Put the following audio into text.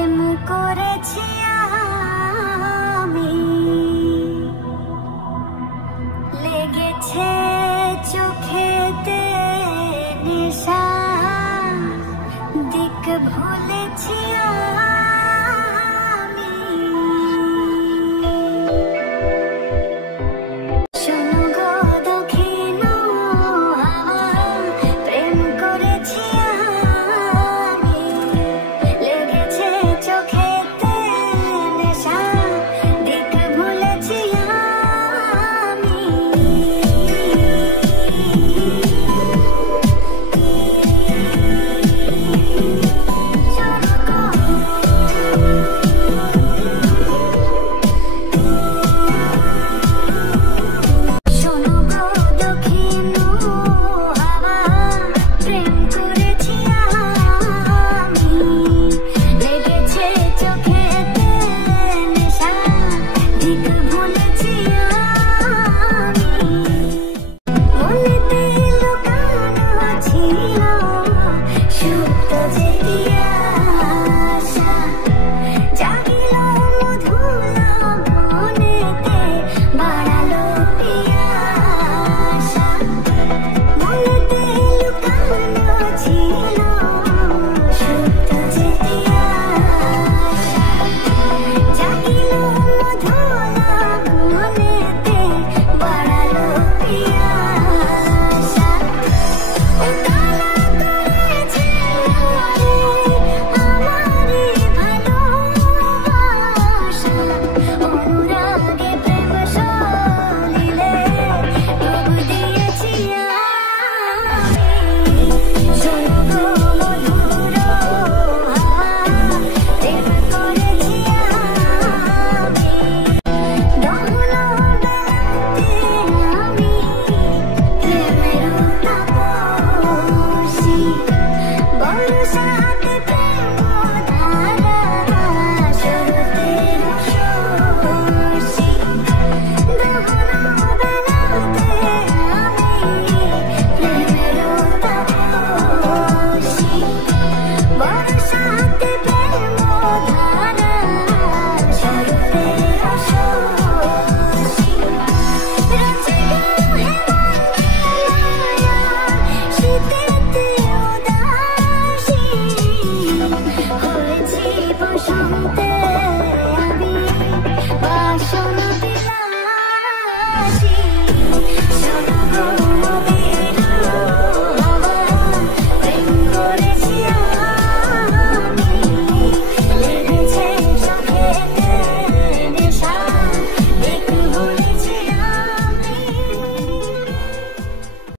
প্রেম করেছি আমি, লেগেছে চোখেতে নেশা, দিক ভুলেছি আমি। শোনো গো দক্ষিণ হাওয়া, প্রেম করেছি আমি, লেগেছে চোখেতে নেশা, দিক ভুলেছি আমি। শোনো গো দক্ষিণ হাওয়া, প্রেম করেছি আমি, লেগেছে চোখেতে নেশা, দিক ভুলেছি আমি। মনেতে লুকানো ছিল সুপ্ত যে আশা, জাগিল মধুর বনেতে, বাড়ালো পিয়াসা। মনেতে লুকানো ছিল সুপ্ত যে আশা, জাগিল মধুর বনেতে, বাড়ালো পিয়াসা। উতলা করেছে আমারই ভালোবাসা, অনুরাগে প্রেম সলিলে ডুব দিয়েছি আমি। শোনো গো মধুর হাওয়া, প্রেম করেছি আমি, দহন বেলাতে আমি, প্রেমের তাপসী, বর্ষাতে প্রেম ধারা, শরতের শশী। দহন বেলাতে আমি, প্রেমের তাপসী, বর্ষাতে প্রেম ধারা, শরতের শশী। রচিল হেমন্তমালা, শীতেতে উদাসী, হয়েছি বসন্তের